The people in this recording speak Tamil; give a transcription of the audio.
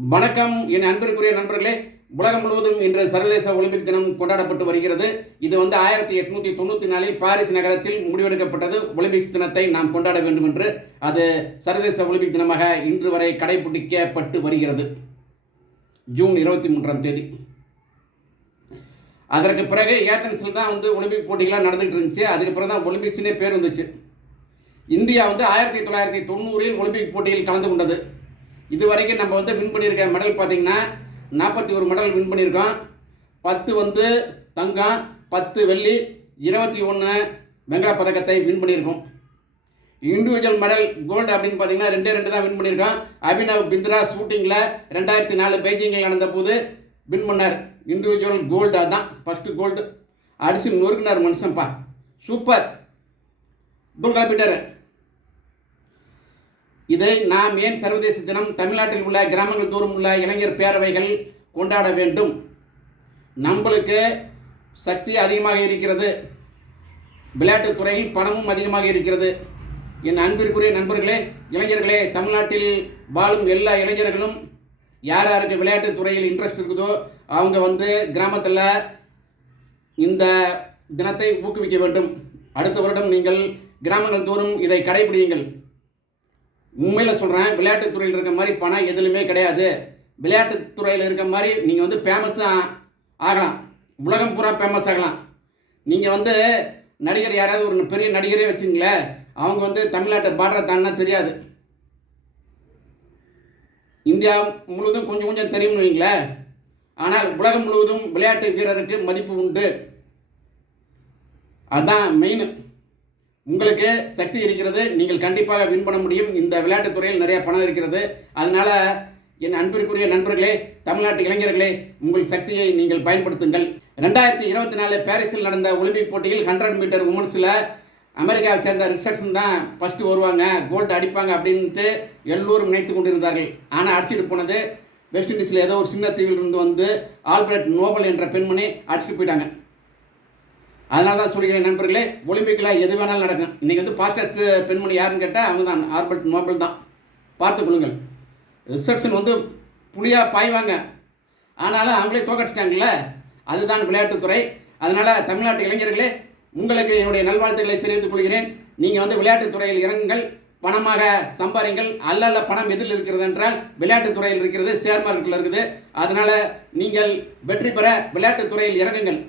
வணக்கம் என் அன்பிற்குரிய நண்பர்களே. உலகம் முழுவதும் இன்று சர்வதேச ஒலிம்பிக் தினம் கொண்டாடப்பட்டு வருகிறது. இது 1894 பாரிஸ் நகரத்தில் முடிவெடுக்கப்பட்டது. ஒலிம்பிக்ஸ் தினத்தை நாம் கொண்டாட வேண்டும் என்று. அது சர்வதேச ஒலிம்பிக் தினமாக இன்று வரை கடைபிடிக்கப்பட்டு வருகிறது. ஜூன் 23ஆம் தேதி. அதற்கு பிறகு ஏத்தன்ஸில் தான் ஒலிம்பிக் போட்டிகளாக நடந்துகிட்டு இருந்துச்சு. அதுக்கு பிறகு தான் ஒலிம்பிக்ஸ்னே பேர் வந்துச்சு. இந்தியா 1990 ஒலிம்பிக் போட்டியில் கலந்து கொண்டது. இது வரைக்கும் நம்ம வின் பண்ணியிருக்க மெடல் பார்த்தீங்கன்னா 41 மெடல் வின் பண்ணியிருக்கோம். 10 தங்கம், 10 வெள்ளி, 21 வெங்கலப் பதக்கத்தை வின் பண்ணியிருக்கோம். இண்டிவிஜுவல் மெடல் கோல்டு அப்படின்னு பார்த்தீங்கன்னா 2 தான் வின் பண்ணியிருக்கோம். அபினவ் பிந்த்ரா ஷூட்டிங்கில் 2004 பெய்ஜிங்கில் நடந்த போது வின் பண்ணார். இண்டிவிஜுவல் கோல்டு, அதுதான் ஃபஸ்ட்டு கோல்டு. அடிச்சு நொறுக்கினார் மனுஷன்ப்பா, சூப்பர், தூள் கிளப்பிட்டார். இதை நாம் ஏன் சர்வதேச தினம் தமிழ்நாட்டில் உள்ள கிராமங்கள் தோறும் உள்ள இளைஞர் பேரவைகள் கொண்டாட வேண்டும்? நம்மளுக்கு சக்தி அதிகமாக இருக்கிறது, விளையாட்டுத் துறையில் பணமும் அதிகமாக இருக்கிறது. என் அன்பிற்குரிய நண்பர்களே, இளைஞர்களே, தமிழ்நாட்டில் வாழும் எல்லா இளைஞர்களும் யார் யாருக்கு விளையாட்டுத் துறையில் இன்ட்ரெஸ்ட் இருக்குதோ அவங்க கிராமத்தில் இந்த தினத்தை ஊக்குவிக்க வேண்டும். அடுத்த வருடம் நீங்கள் கிராமங்கள் தோறும் இதை கடைபிடியுங்கள். உண்மையில் சொல்கிறேன், விளையாட்டுத் துறையில் இருக்க மாதிரி பணம் எதுலையுமே கிடையாது. விளையாட்டுத் துறையில் இருக்க மாதிரி நீங்கள் ஃபேமஸாக ஆகலாம், உலகம் பூரா ஃபேமஸ் ஆகலாம். நீங்கள் நடிகர் யாராவது ஒரு பெரிய நடிகரே வச்சுங்களேன், அவங்க தமிழ்நாட்டை பாடுற தான்னா தெரியாது. இந்தியா முழுவதும் கொஞ்சம் கொஞ்சம் தெரியும்னு வைங்களேன். ஆனால் உலகம் முழுவதும் விளையாட்டு வீரருக்கு மதிப்பு உண்டு. அதுதான் மெயின். உங்களுக்கு சக்தி இருக்கிறது, நீங்கள் கண்டிப்பாக வின் பண்ண முடியும். இந்த விளையாட்டுத் துறையில் நிறைய பணம் இருக்கிறது. அதனால் என் அன்பிற்குரிய நண்பர்களே, தமிழ்நாட்டு இளைஞர்களே, உங்கள் சக்தியை நீங்கள் பயன்படுத்துங்கள். 2024 பாரிஸில் நடந்த ஒலிம்பிக் போட்டியில் 100 மீட்டர் உமன்ஸில் அமெரிக்காவை சேர்ந்த ரிச்சர்ட்சன் தான் ஃபஸ்ட்டு வருவாங்க, கோல்டு அடிப்பாங்க அப்படின்ட்டு எல்லோரும் நினைத்து கொண்டிருந்தார்கள். ஆனால் அடிச்சுட்டு போனது வெஸ்ட் இண்டீஸில் ஏதோ ஒரு சின்ன தீவிலிருந்து ஆல்பர்ட் நோபல் என்ற பெண்மணி அடிச்சுட்டு போயிட்டாங்க. அதனால தான் சொல்கிறேன் நண்பர்களே, ஒலிம்பிக்கில் எது வேணாலும் நடக்கும். இன்றைக்கி ஃபாஸ்டஸ்ட் பெண்மணி யாருன்னு கேட்டால் அவங்க தான், ஆல்பர்ட் நோபல் தான். பார்த்து கொள்ளுங்கள். ரிச்சர்ட்சன் புலியாக பாய்வாங்க, ஆனாலும் அவங்களே தோக்கடிச்சிட்டாங்கல்ல. அதுதான் விளையாட்டுத்துறை. அதனால் தமிழ்நாட்டு இளைஞர்களே, உங்களுக்கு என்னுடைய நல்வாழ்த்துக்களை தெரிவித்துக் கொள்கிறேன். நீங்கள் விளையாட்டுத் துறையில் இறங்குங்கள், பணமாக சம்பாதிங்கள். அல்ல பணம் எதில் இருக்கிறது என்றால் விளையாட்டுத் துறையில் இருக்கிறது, ஷேர் மார்க்கெட்டில் இருக்குது. அதனால் நீங்கள் வெற்றி பெற விளையாட்டுத் துறையில் இறங்குங்கள்.